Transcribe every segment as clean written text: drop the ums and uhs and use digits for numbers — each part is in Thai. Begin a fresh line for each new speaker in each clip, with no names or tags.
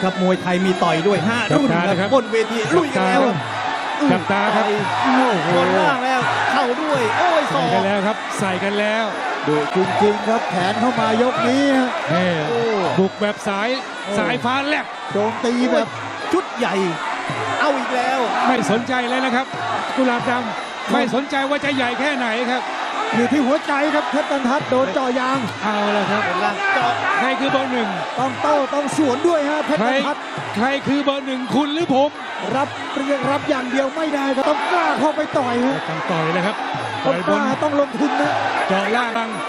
ครับมวยไทยมีต่อยด้วย5รุ่นครับบนเวทีลุยกันแล้ว
จับตาครับ
บนล่างแล้วเข้าด้วยโอ้ยศ
ใส่
อก
กันแล้วครับใส่กันแล้ว
ดูจริงๆครับแขนเข้ามายกนี้ฮะ
นี่บุกแบบสายฟ้าแลบ
โจมตีแบบ
ชุดใหญ่เอาอีกแล้ว
ไม่สนใจเลยนะครับกุหลาบดำไม่สนใจว่าจะใหญ่แค่ไหนครับ
อยู่ที่หัวใจครับเพชรบรรทัดโดนเจ่อยาง
เอาละครับ
เป็นล่างเจาะ
ใครคือเบอร์หนึ่ง
ต้องโต้ต้องสวนด้วยฮะเพชร
ใคร
บรรทัด
ใครคือเบอร์หนึ่งคุณหรือผม
รับอย่างเดียวไม่ได้ครับต้องกล้าเข้าไปต่อยฮะ
ต้องต่อยเลยครับ
ต้
ต่
อ
อง ย
ก
บน
ล้าต้องลงทุนนะ
เจาะล่าง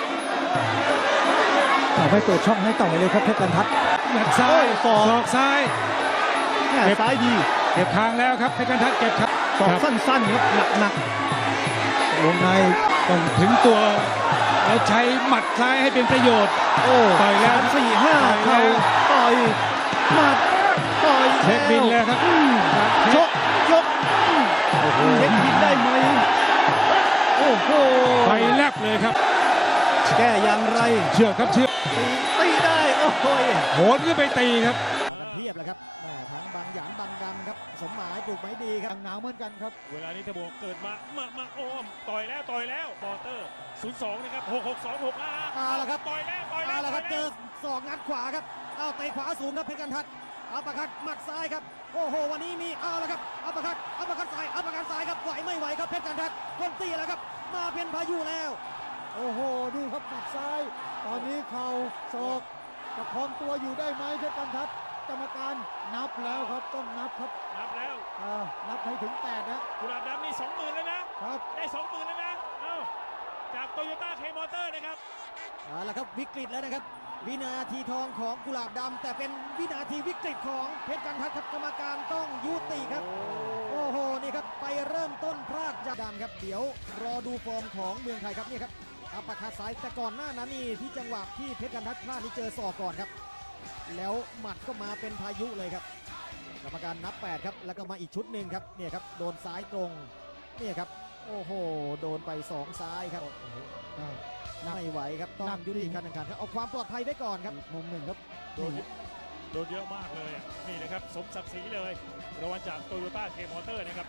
เอาไปเปิดช่องให้ต่อยเลยครับเพชรบรรทัด
หมัดซ้ายศอกซ้าย
แม่ซ้ายดี
เก็บทางแล้วครับเพชรบรรทัดเก็บครับ
ศอก
ครับ
สั้นๆครับหนัก
วงใน
ต้องถึงตัวแล้วใช้หมัดซ้ายให้เป็นประโยชน์
ๆโอ้
ต่อยแล้ว
3 4 5
ต่อยแล้ว
เข่าต่อยหมัดต่อย
เช็คบินแล้วครับ
ชกยกเช็คบินได้ไหมโอ้โห
ไฟแลบเลยครับ
แก้อย่างไร
เชื่อครับเชื่อ
ตีได้โอ้ย
โหนขึ้นไปตีครับ
กันเทียบเลยครับแม่ทั้งบางหยานบางดำครับสมหมายปลูกไม้ดีครับหนาวเหมือนกันครับ
เวลานี้ทบวกเกิดมาอ้อมต่อยแล้วบอเตอร์ 02 นะครับ 662 6
มาแล้วครับ
ต่อยแล้ว
มาแล้วครับเจอศอกงัดขวาครับเอาเตะขวาสูงครับเพชรกันทัดอัปเปอร์คัตหมัดซ้ายครับโอ้โหวันนี้มีเอาละครับอัปเปอร์คัตซ้ายครับไหวไม่ไหวครับเพชรกันทัดก้นตีแล้วครับมาเป็นพายุแล้ว โอ้โหดูครับหมัดซ้าย ตอนนี้เข่าศอกประคองตัวอยู่ได้ไหมเพชรกันทัดกรรมการนับแล้วครับต้องนับครับ
นับแล้ว
นับให้ถึง8นะ
กุหลาบดำนี่ 20,000 แล้วนะ
ครับ
ได้ 20,000 แล้วนะ เอ้า จากโตโยต้าเคมอเตอร์นะครับ
เอาละครับวิกฤตแล้วนะครับ วินาทีทองของกุหลาบดำแต่เป็นวินาทีวิกฤตของเพชรกันทัดครับกรรมการต้องยุติครับ โอ้โหนี่ครับไปเริ่มต้นพลาดจากดำครับเดี๋ยวรอดูฟอร์มของเมืองไทยครับนี่ครับอัปเปอร์คัตซ้ายแต่ก่อนหน้านั้นนี่ที่จังหวะที่เพชรกันทัดพลาดนี่เจอศอกก่อนครับแล้วหมัดก็มาเป็นพายุเลยครับกรรมการนับ8ครับแล้วก็มาอีกชุดหนึ่งครับเนี่ยครับโดนซ้ายตรงเนี่ยครับโอ้โหโดนไป2ซ้ายครับไม่ไหวครับต้องยุติการแข่งขันครับเอาความปลอดภัยไว้ก่อนครับมุมหนึ่งครับ
โดนเยอะมากเลยอ่ะนี่นะครับ สมศักดิ์ศรีเลยรางวัลจากโตโยต้าเคมอเตอร์นะครับ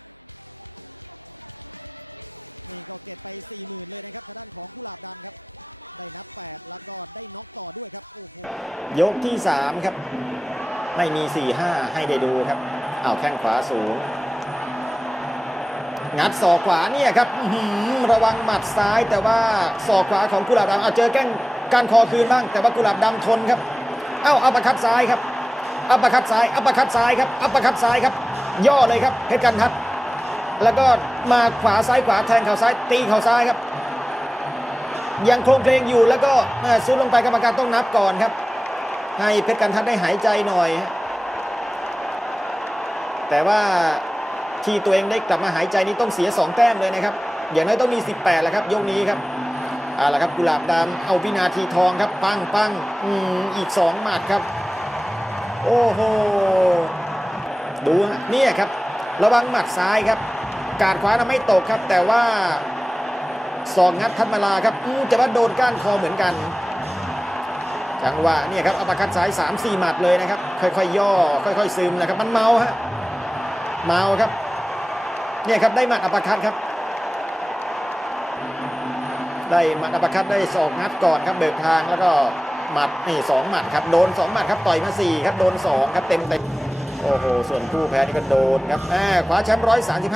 นี่ก็เก็บไป 40,000 เลยนะครับทางด้านของกุหลาบดำครับได้นับ8แล้วก็ได้น็อกต่อด้วยครับโอ้โห
ยกที่ 3 ครับ ไม่มี 4-5 ให้ได้ดูครับเอาแข้งขวาสูง งัดศอกขวาเนี่ยครับระวังหมัดซ้ายแต่ว่าศอกขวาของกุหลาบดำเอาเจอแก้งการคอคืนบ้างแต่ว่ากุหลาบดำทนครับอัปเปอร์คัตซ้ายครับอัปเปอร์คัตซ้ายอัปเปอร์คัตซ้ายครับอัปเปอร์คัตซ้ายครับย่อเลยครับเพชรกันทัดแล้วก็มาขวาซ้ายขวาแทงเข่าซ้ายตีเข่าซ้ายครับยังโครงเพลงอยู่แล้วก็ซุดลงไปกรรมการต้องนับก่อนครับให้เพชรกันทัดได้หายใจหน่อยแต่ว่าที่ตัวเองได้กลับมาหายใจนี้ต้องเสีย2แต้มเลยนะครับอย่างน้อยต้องมี18แหละครับยกนี้ครับเอาละครับกุหลาบดำเอาวินาทีทองครับปั้งอีก2หมัดครับโอ้โหดูเนี่ยครับระวังหมัดซ้ายครับการขวาน่ะไม่ตกครับแต่ว่าศอกงัดทัดมาลาครับแต่ว่าโดนก้านคอเหมือนกันจังหวะเนี่ยครับอัปเปอร์คัตซ้าย 3-4 หมัดเลยนะครับค่อยๆย่อค่อยๆซึมนะครับมันเมาฮะเมาครับเนี่ยครับได้หมัดอัปเปอร์คัตครับได้หมัดอัปเปอร์คัตได้ศอกงัดก่อนครับเบิกทางแล้วก็หมัดนี่2หมัดครับโดน2หมัดครับต่อยมา4ครับโดน2ครับเต็มโอ้โหส่วนผู้แพ้นี่ก็โดนครับคว้าแชมป์135